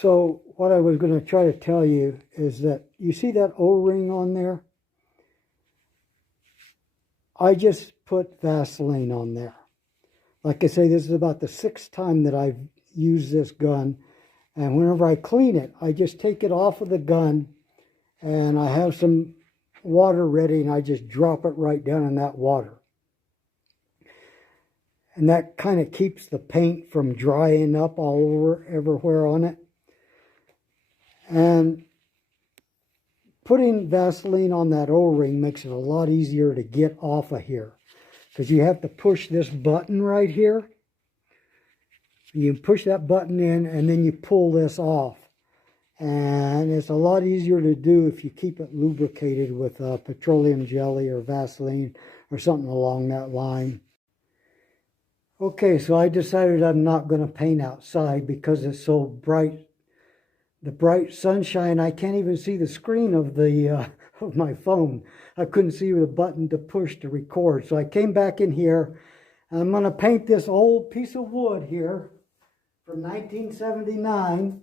So what I was going to try to tell you is that you see that O-ring on there? I just put Vaseline on there. Like I say, this is about the 6th time that I've used this gun. And whenever I clean it, I just take it off of the gun and I have some water ready and I just drop it right down in that water. And that kind of keeps the paint from drying up all over everywhere on it. And putting Vaseline on that O-ring makes it a lot easier to get off of here, because you have to push this button right here. You push that button in and then you pull this off. And it's a lot easier to do if you keep it lubricated with petroleum jelly or Vaseline or something along that line. Okay, so I decided I'm not going to paint outside because it's so bright. The bright sunshine, I can't even see the screen of of my phone. I couldn't see the button to push to record. So I came back in here. And I'm going to paint this old piece of wood here from 1979.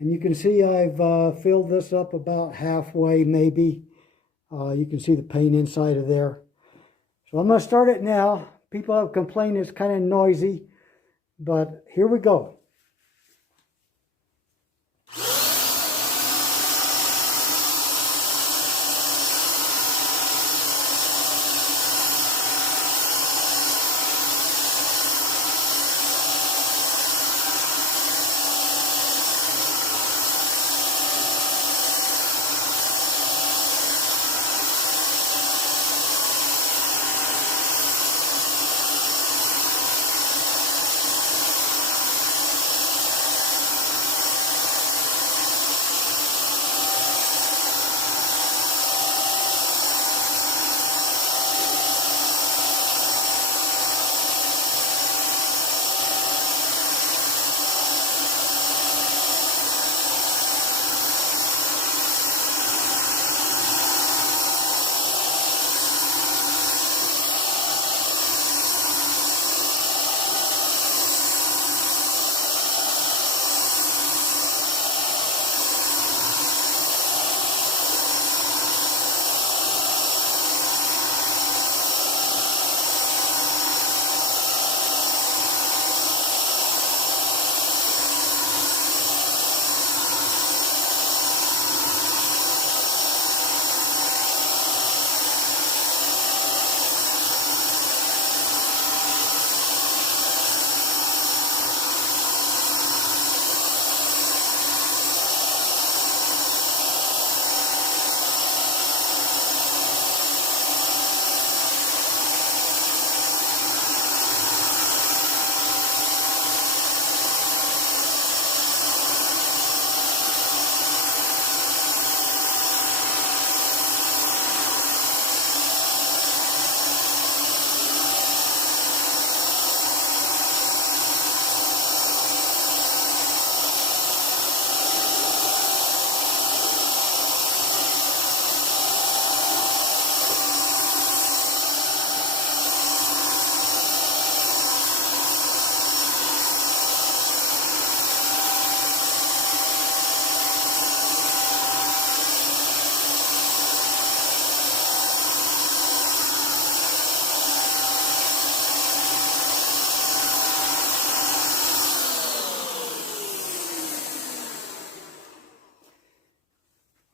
And you can see I've filled this up about halfway maybe. You can see the paint inside of there. So I'm going to start it now. People have complained it's kind of noisy, but here we go.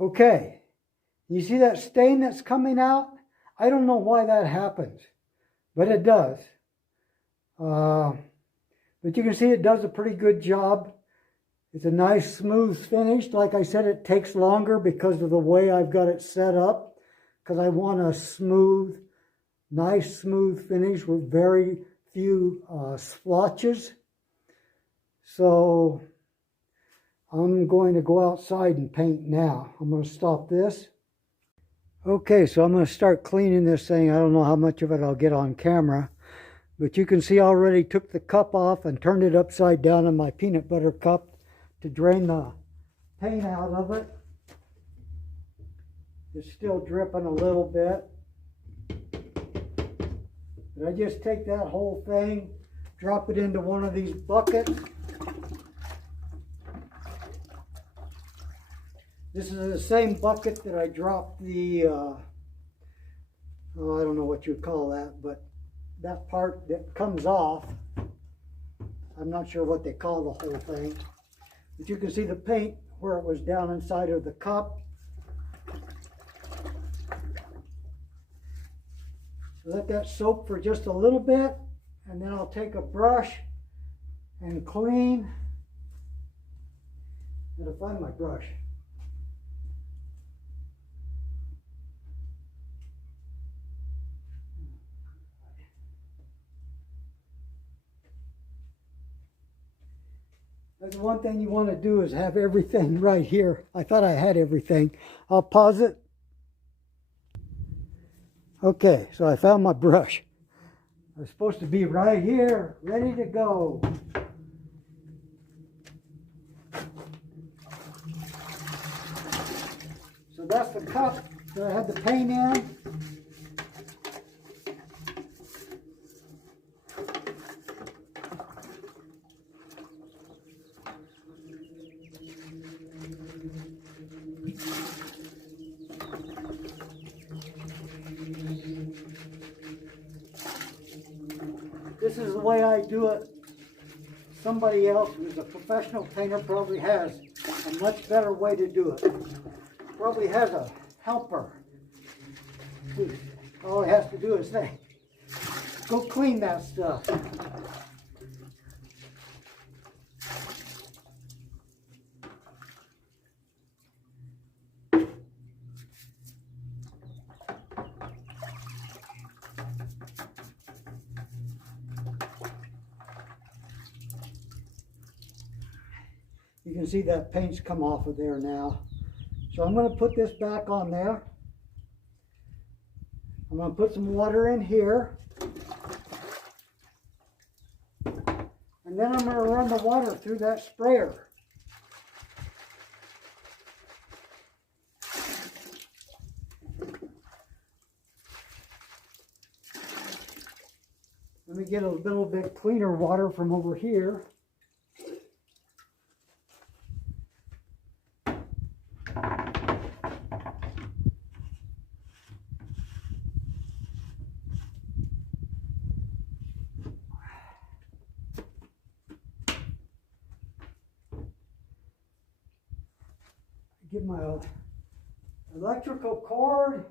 Okay, you see that stain that's coming out? I don't know why that happens, but it does. But you can see it does a pretty good job. It's a nice smooth finish. Like I said, it takes longer because of the way I've got it set up, because I want a smooth, nice smooth finish with very few splotches. So I'm going to go outside and paint now. I'm going to stop this. Okay, so I'm going to start cleaning this thing. I don't know how much of it I'll get on camera, but you can see I already took the cup off and turned it upside down in my peanut butter cup to drain the paint out of it. It's still dripping a little bit. But I just take that whole thing, drop it into one of these buckets, This is the same bucket that I dropped the, oh, I don't know what you'd call that, but that part that comes off, I'm not sure what they call the whole thing, but you can see the paint where it was down inside of the cup. Let that soak for just a little bit, and then I'll take a brush and clean. Gotta find my brush. That's one thing you want to do is have everything right here. I thought I had everything. I'll pause it. Okay, so I found my brush. It's supposed to be right here, ready to go. So that's the cup that I had the paint in. This is the way I do it. Somebody else who's a professional painter probably has a much better way to do it. Probably has a helper. All he has to do is say, go clean that stuff. You can see that paint's come off of there now. So I'm going to put this back on there. I'm going to put some water in here. And then I'm going to run the water through that sprayer. Let me get a little bit cleaner water from over here. Get my electrical cord.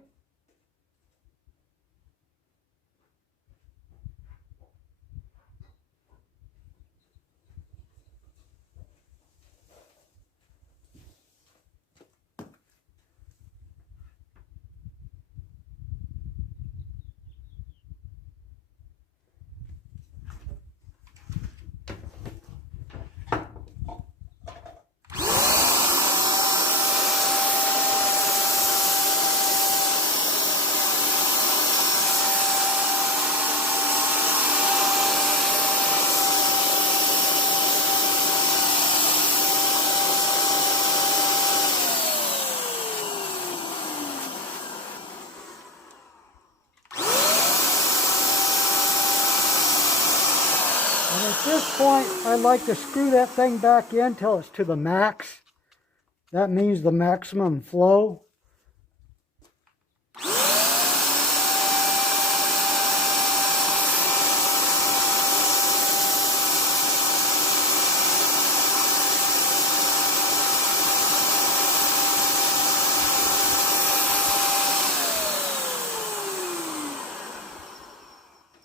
And at this point, I like to screw that thing back in till it's to the max. That means the maximum flow.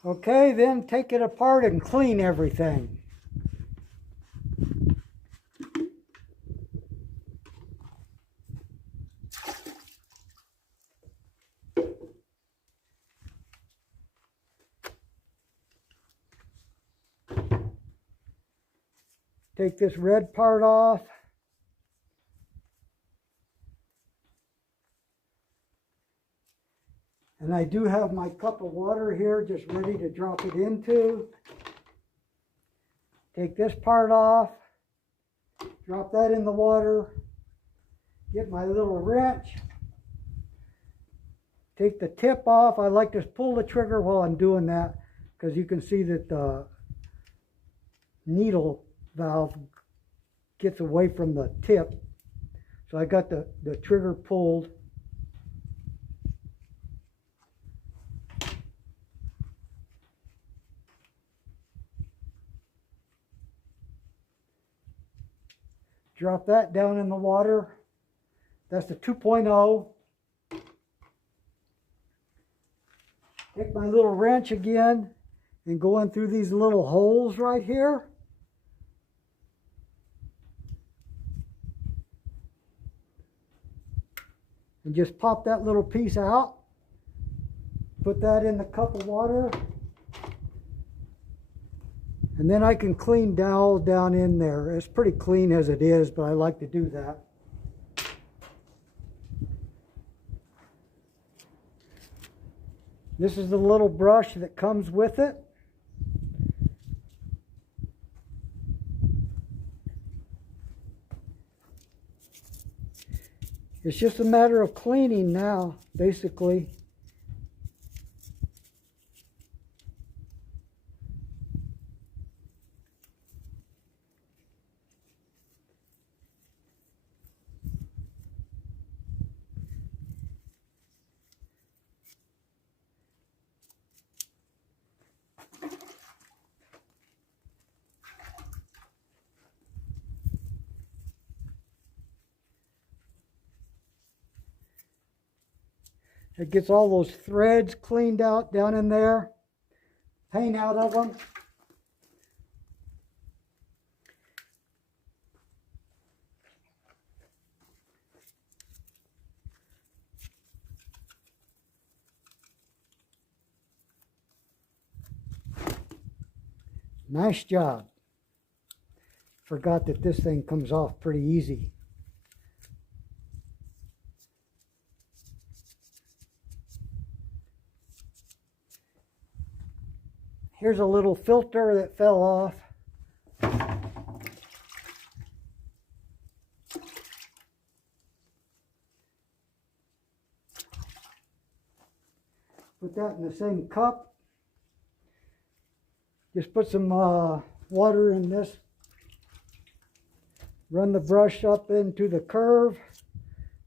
Okay, then take it apart and clean everything. Take this red part off. And I do have my cup of water here just ready to drop it into. Take this part off, drop that in the water, get my little wrench, take the tip off. I like to pull the trigger while I'm doing that because you can see that the needle valve gets away from the tip. So I got the trigger pulled. Drop that down in the water. That's the 2.0. Take my little wrench again and go in through these little holes right here. And just pop that little piece out. Put that in the cup of water. And then I can clean dowel down in there. It's pretty clean as it is, but I like to do that. This is the little brush that comes with it. It's just a matter of cleaning now, basically. It gets all those threads cleaned out down in there, paint out of them. Nice job. Forgot that this thing comes off pretty easy. Here's a little filter that fell off. Put that in the same cup. Just put some water in this. Run the brush up into the curve,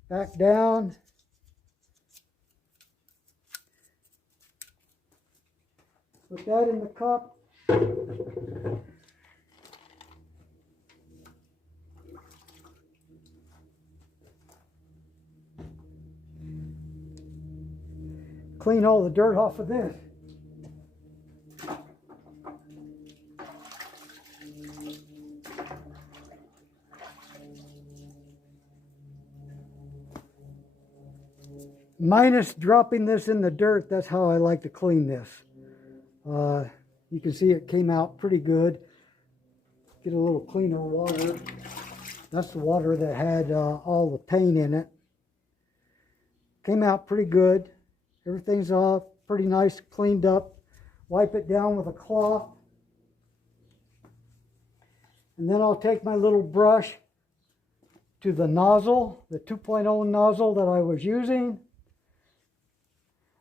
back down. Put that in the cup. Clean all the dirt off of this. Minus dropping this in the dirt, that's how I like to clean this. You can see it came out pretty good. Get a little cleaner water. That's the water that had all the paint in it. Came out pretty good. Everything's pretty nice, cleaned up. Wipe it down with a cloth. And then I'll take my little brush to the nozzle, the 2.0 nozzle that I was using.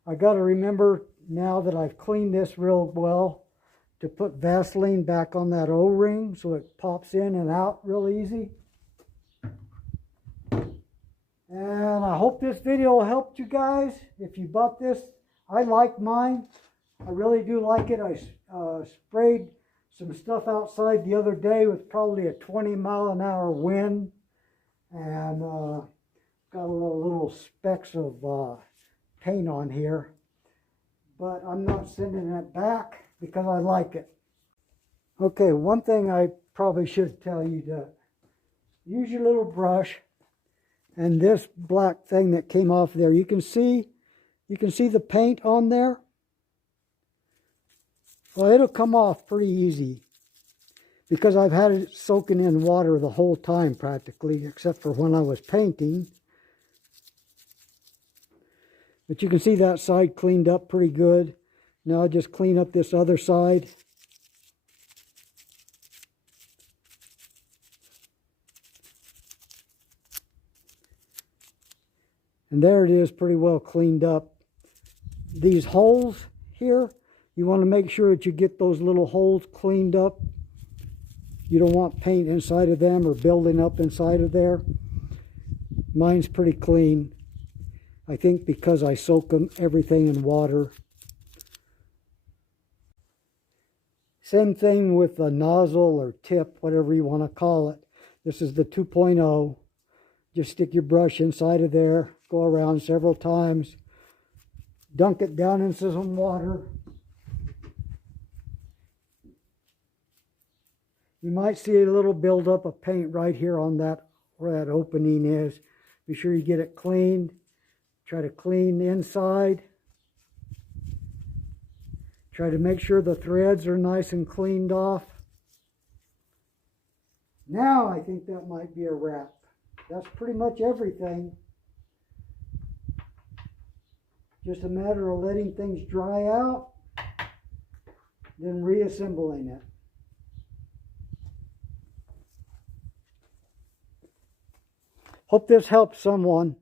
I got to remember now that I've cleaned this real well to put Vaseline back on that O-ring so it pops in and out real easy. And I hope this video helped you guys. If you bought this, I like mine. I really do like it. I sprayed some stuff outside the other day with probably a 20-mile-an-hour wind. And got a little specks of paint on here. But I'm not sending it back because I like it. Okay, one thing I probably should tell you to use your little brush and this black thing that came off there. You can see the paint on there. Well, it'll come off pretty easy because I've had it soaking in water the whole time practically, except for when I was painting. But you can see that side cleaned up pretty good. Now I'll just clean up this other side. And there it is, pretty well cleaned up. These holes here, you want to make sure that you get those little holes cleaned up. You don't want paint inside of them or building up inside of there. Mine's pretty clean. I think because I soak everything in water. Same thing with the nozzle or tip, whatever you want to call it. This is the 2.0. Just stick your brush inside of there, go around several times, dunk it down into some water. You might see a little buildup of paint right here on that, where that opening is. Be sure you get it cleaned. Try to clean the inside. Try to make sure the threads are nice and cleaned off. Now I think that might be a wrap. That's pretty much everything. Just a matter of letting things dry out, then reassembling it. Hope this helps someone.